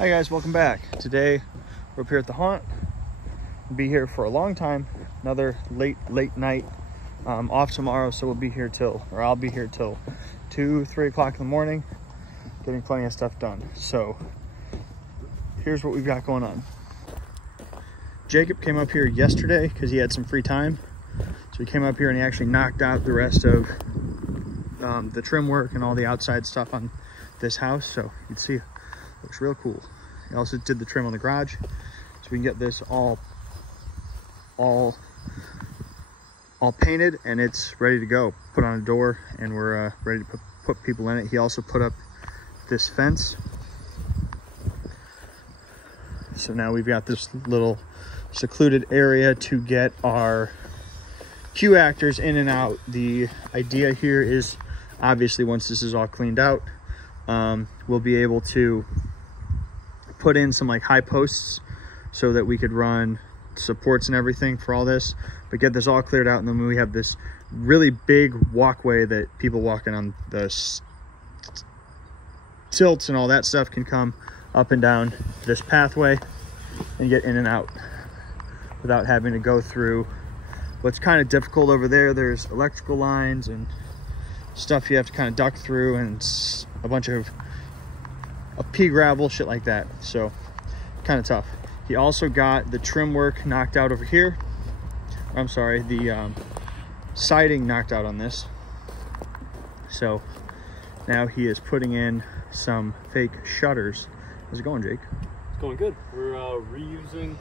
Hi guys, welcome back. Today we're up here at the haunt. We'll be here for a long time. Another late night. Off tomorrow, so I'll be here till 2-3 o'clock in the morning, getting plenty of stuff done. So here's what we've got going on. Jacob came up here yesterday because he had some free time. So he came up here and he actually knocked out the rest of the trim work and all the outside stuff on this house. So you can see it looks real cool. He also did the trim on the garage, so we can get this all painted and it's ready to go. Put on a door and we're ready to put people in it. He also put up this fence. So now we've got this little secluded area to get our queue actors in and out. The idea here is obviously once this is all cleaned out, we'll be able to put in some like high posts so that we could run supports and everything for all this, but get this all cleared out, and then we have this really big walkway that people walking on the tilts and all that stuff can come up and down this pathway and get in and out without having to go through what's kind of difficult over there. There's electrical lines and stuff you have to kind of duck through and a bunch of pea gravel, shit like that. So kind of tough. He also got the trim work knocked out over here. I'm sorry, the siding knocked out on this. So now he is putting in some fake shutters. How's it going, Jake? It's going good. We're reusing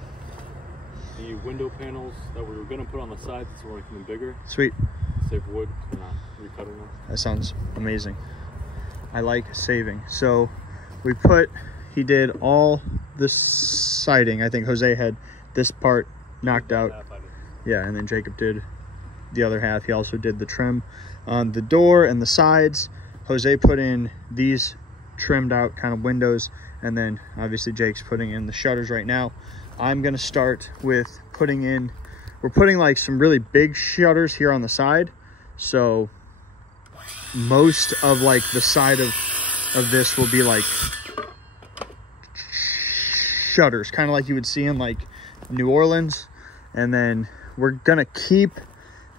the window panels that we were going to put on the sides, so we're making them bigger. Sweet. Save wood. We're not recutting them. That sounds amazing. I like saving. So he did all the siding. I think Jose had this part knocked out. Yeah, and then Jacob did the other half. He also did the trim on the door and the sides. Jose put in these trimmed out kind of windows, and then obviously Jake's putting in the shutters right now. I'm gonna start with we're putting like some really big shutters here on the side. So most of like the side of this will be like shutters, kind of like you would see in like New Orleans. And then we're gonna keep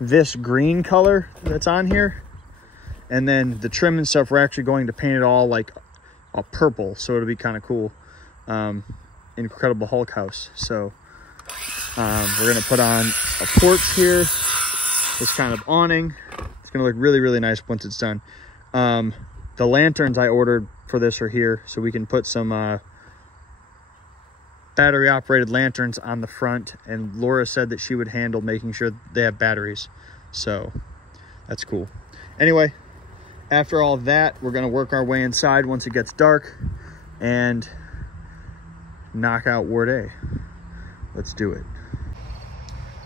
this green color that's on here, and then the trim and stuff, we're actually going to paint it all like a purple, so it'll be kind of cool. Incredible Hulk house. So we're gonna put on a porch here, this kind of awning. It's gonna look really nice once it's done. The lanterns I ordered for this are here, so we can put some battery operated lanterns on the front, and Laura said that she would handle making sure they have batteries, so that's cool. Anyway, after all that, we're going to work our way inside once it gets dark and knock out Ward A. Let's do it.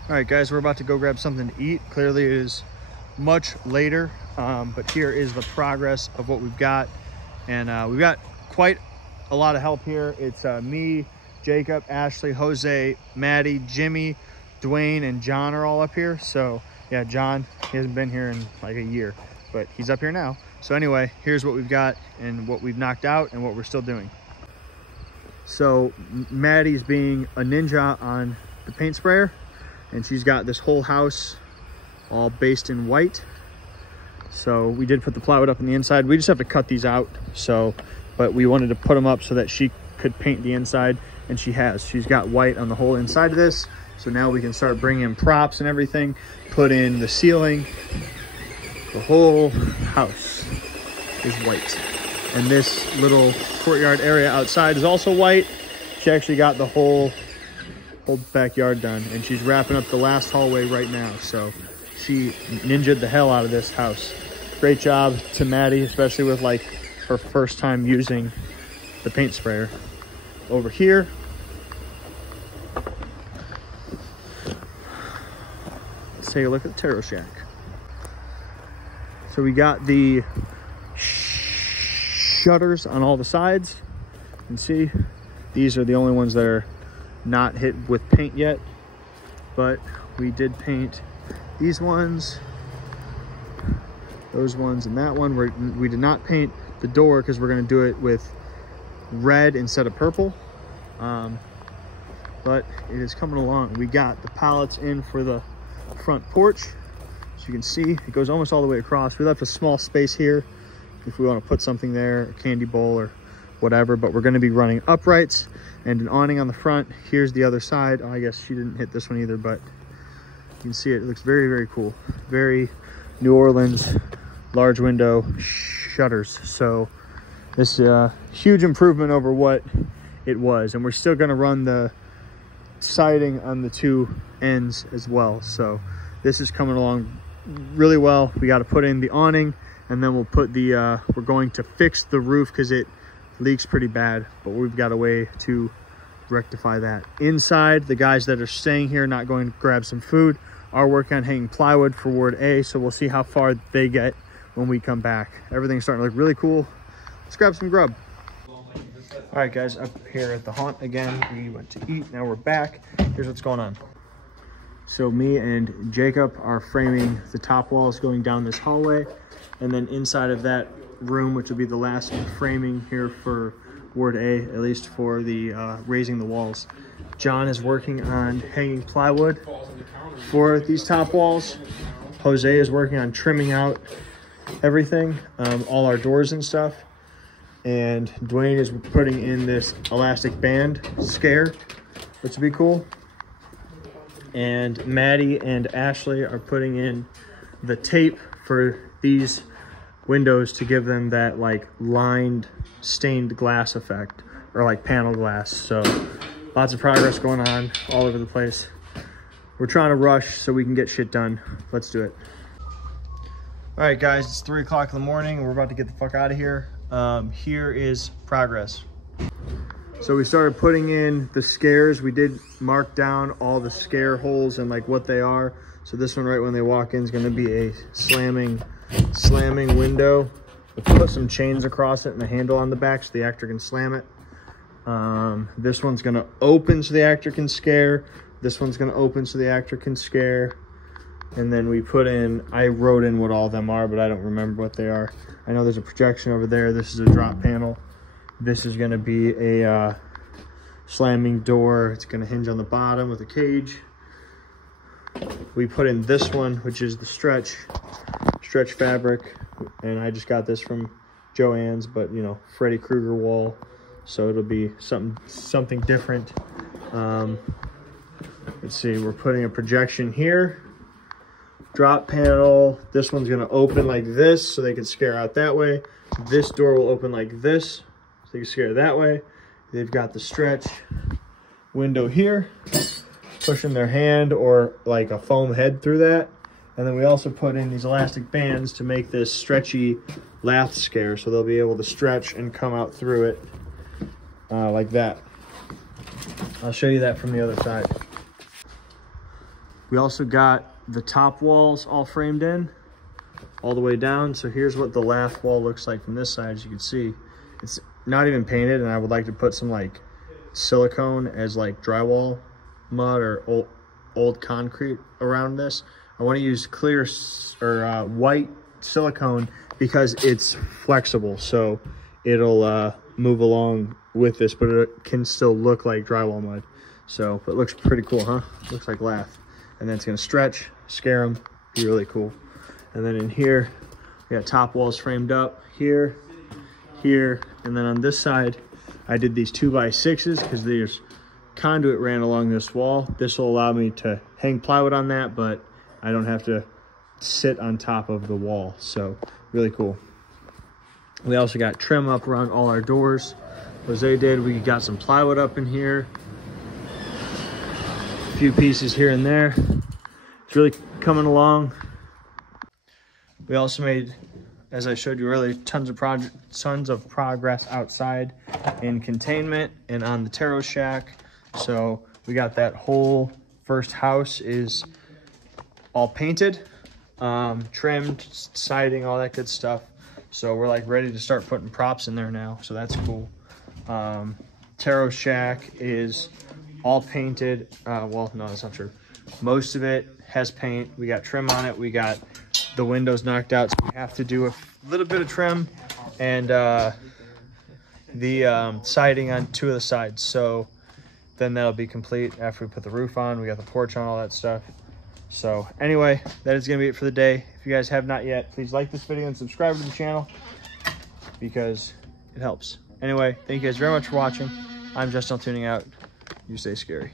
All right guys, we're about to go grab something to eat. Clearly it is much later, but here is the progress of what we've got. And we've got quite a lot of help here. It's me, Jacob, Ashley, Jose, Maddie, Jimmy, Dwayne, and John are all up here. So yeah, John, he hasn't been here in like a year, but he's up here now. So anyway, here's what we've got and what we've knocked out and what we're still doing. So Maddie's being a ninja on the paint sprayer, and she's got this whole house all based in white. So we did put the plywood up on the inside. We just have to cut these out. But we wanted to put them up so that she could paint the inside, and she has. She's got white on the whole inside of this. So now we can start bringing in props and everything, put in the ceiling. The whole house is white. And this little courtyard area outside is also white. She actually got the whole backyard done, and she's wrapping up the last hallway right now. So she ninja'd the hell out of this house. Great job to Maddie, especially with like her first time using the paint sprayer. Over here, let's take a look at the Tarot Shack. So we got the shutters on all the sides. You can see these are the only ones that are not hit with paint yet, but we did paint these ones, those ones, and that one. We did not paint the door because we're going to do it with red instead of purple. But it is coming along. We got the pallets in for the front porch. So you can see it goes almost all the way across. We left a small space here if we want to put something there, a candy bowl or whatever, but we're going to be running uprights and an awning on the front. Here's the other side. Oh, I guess she didn't hit this one either, but you can see it. It looks very, very cool. Very New Orleans, large window shutters. So this is a huge improvement over what it was. And we're still going to run the siding on the two ends as well. So this is coming along really well. We got to put in the awning, and then we'll put the we're going to fix the roof because it leaks pretty bad, but we've got a way to rectify that. Inside, the guys that are staying here, not going to grab some food, are working on hanging plywood for Ward A, so we'll see how far they get when we come back. Everything's starting to look really cool. Let's grab some grub. All right, guys, up here at the haunt again. We went to eat, now we're back. Here's what's going on. So me and Jacob are framing the top walls going down this hallway, and then inside of that room, which will be the last framing here for Ward A, at least for the raising the walls. John is working on hanging plywood for these top walls. Jose is working on trimming out everything, all our doors and stuff. And Dwayne is putting in this elastic band scare, which will be cool. And Maddie and Ashley are putting in the tape for these windows to give them that like lined stained glass effect, or like panel glass. So lots of progress going on all over the place. We're trying to rush so we can get shit done. Let's do it. All right, guys, it's 3 o'clock in the morning and we're about to get the fuck out of here. Here is progress. So we started putting in the scares. We did mark down all the scare holes and like what they are. So this one right when they walk in is going to be a slamming window. We'll put some chains across it and a handle on the back so the actor can slam it. This one's going to open so the actor can scare. This one's going to open so the actor can scare. And then we put in, I wrote in what all of them are, but I don't remember what they are. I know there's a projection over there. This is a drop panel. This is going to be a slamming door. It's going to hinge on the bottom with a cage. We put in this one, which is the stretch fabric. And I just got this from Joann's, but you know, Freddy Krueger wall. So it'll be something different. Let's see, we're putting a projection here. Drop panel. This one's going to open like this so they can scare out that way. This door will open like this so they can scare that way. They've got the stretch window here, pushing their hand or like a foam head through that. And then we also put in these elastic bands to make this stretchy laugh scare, so they'll be able to stretch and come out through it like that. I'll show you that from the other side. We also got the top walls all framed in all the way down. So here's what the laugh wall looks like from this side. As you can see, it's not even painted, and I would like to put some like silicone as like drywall mud or old concrete around this. I want to use clear or white silicone because it's flexible, so it'll move along with this, but it can still look like drywall mud. So it looks pretty cool, huh? Looks like laugh. And then it's going to stretch, scare them, be really cool. And then in here, we got top walls framed up here, here, and then on this side, I did these 2x6s because there's conduit ran along this wall. This will allow me to hang plywood on that, but I don't have to sit on top of the wall. So really cool. We also got trim up around all our doors. Jose did. We got some plywood up in here. A few pieces here and there. It's really coming along. We also made, as I showed you earlier, tons of progress outside in containment and on the Taro Shack. So we got that whole first house is all painted, trimmed, siding, all that good stuff. So we're like ready to start putting props in there now. So that's cool. Taro Shack is all painted. Well, no, that's not true. Most of it has paint. We got trim on it. We got the windows knocked out. So we have to do a little bit of trim and the siding on 2 of the sides. So then that'll be complete after we put the roof on. We got the porch on, all that stuff. So anyway, that is gonna be it for the day. If you guys have not yet, please like this video and subscribe to the channel because it helps. Anyway, thank you guys very much for watching. I'm Justin tuning out. You stay scary.